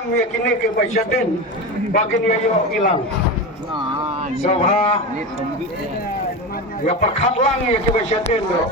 Katalan meyakini kebasyadin bagian yayo ilang. Sabha ya perkat lang ya kebasyadin bro.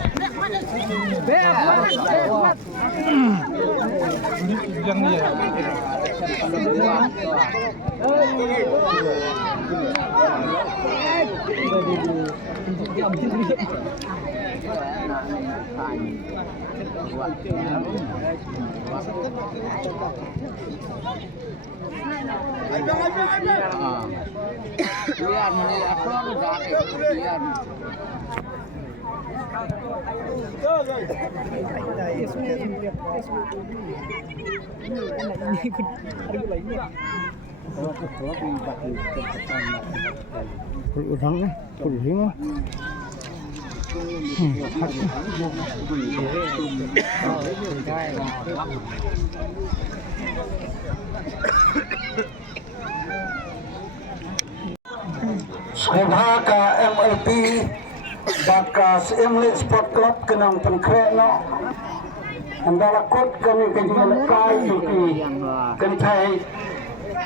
Sekolah ke MLP bakas Emlet Sport Club kenang pengkrekno andalakut kami kejual lekai yuki kentai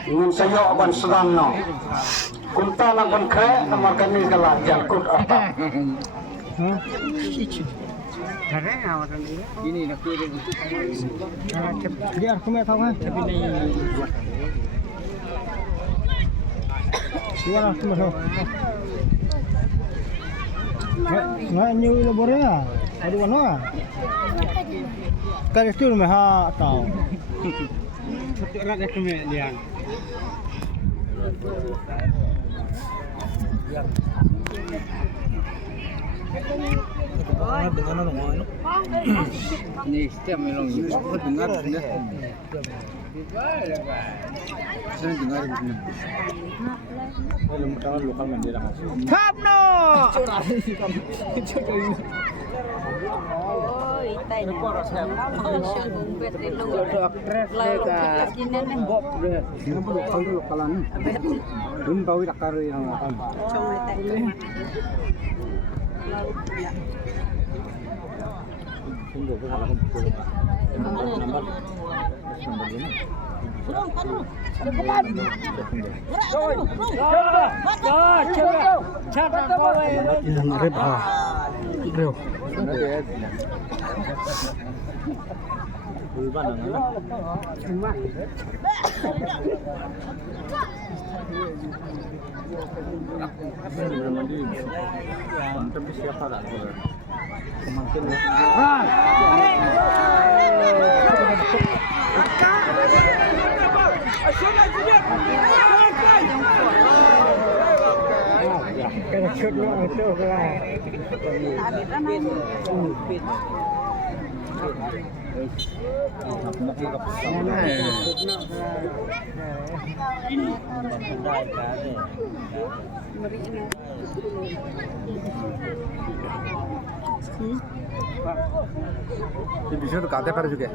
ingin sayok ban sedangno kunta nang pengkrek nama kami kalah jangkut apa ini nak dia aku mau tahu kan tapi ni suara aku mau nggak nyu labornya ada mana kan itu mah tahu betul lah kemudian ini setiap melong itu dengar sudah saya dengar begini belum tahu lokal mandiri kapno oh itai ni sumpet itu bob deh ini lokalan belum tahu dakar yang lokal tunggu ke salah kumpul nomor ini tapi siapa tak semakin bisa tuh kadet par juga.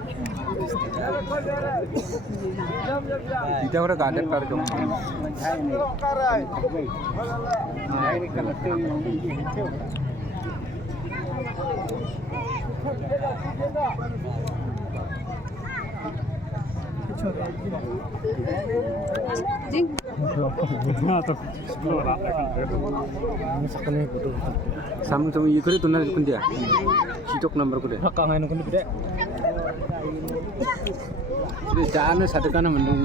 Kita udah kadet par dong. Sama sama itu itu nari kundia, sitok nomor kuda. Kangen kuda kuda. Jadi jangan satu kana mendung.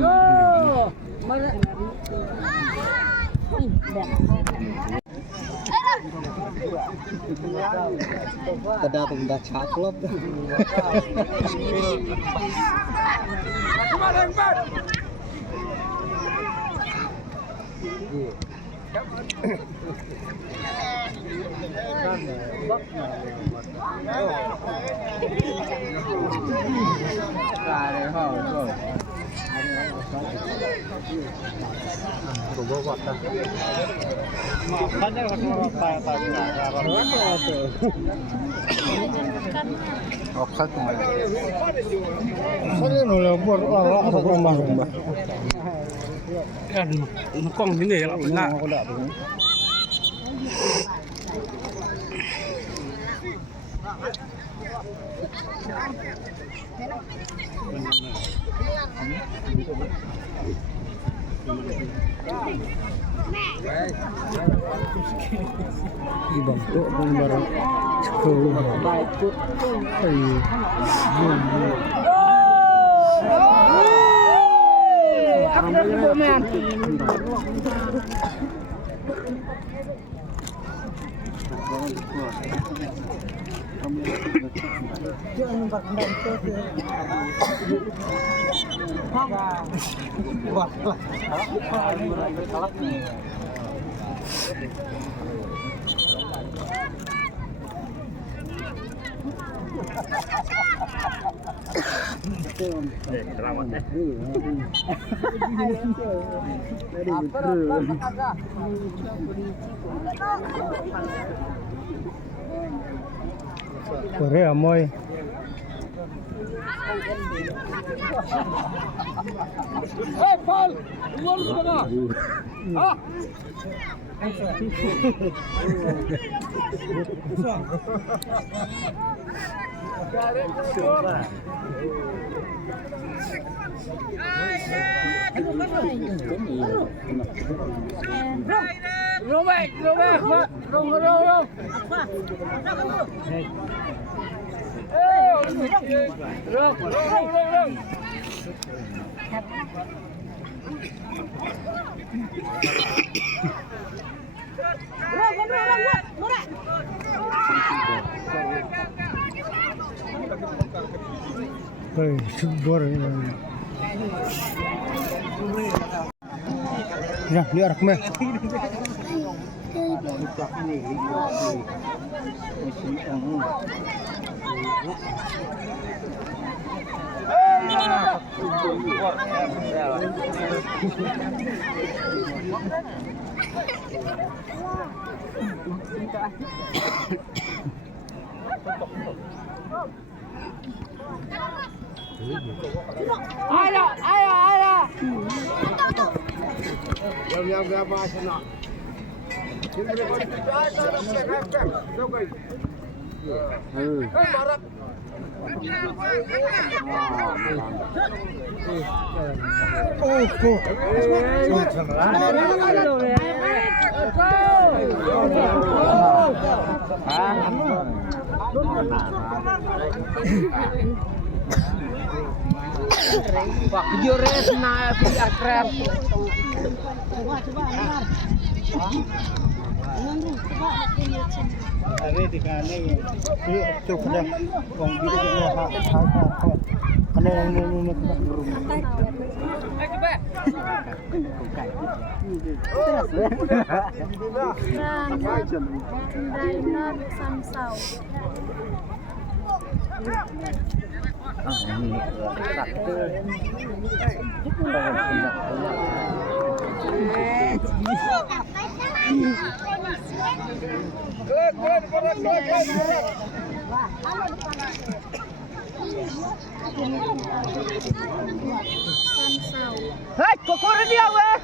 Kada tunda caklop. Offside kembali. Saya nolak buat atau rumah. Kan ngkong ini ya enggak. Dibantu barang sekolah. Korea moy. Hey, Paul! Gol ka. Ah! Hei, subur. Ya, liar kemeh. Ayo. Yang berapa sana? Pak, video res na video krep. Hari dikane cuk dah wong biru ha. Kene ini burung. Samsau. Hei, kokor dia weh.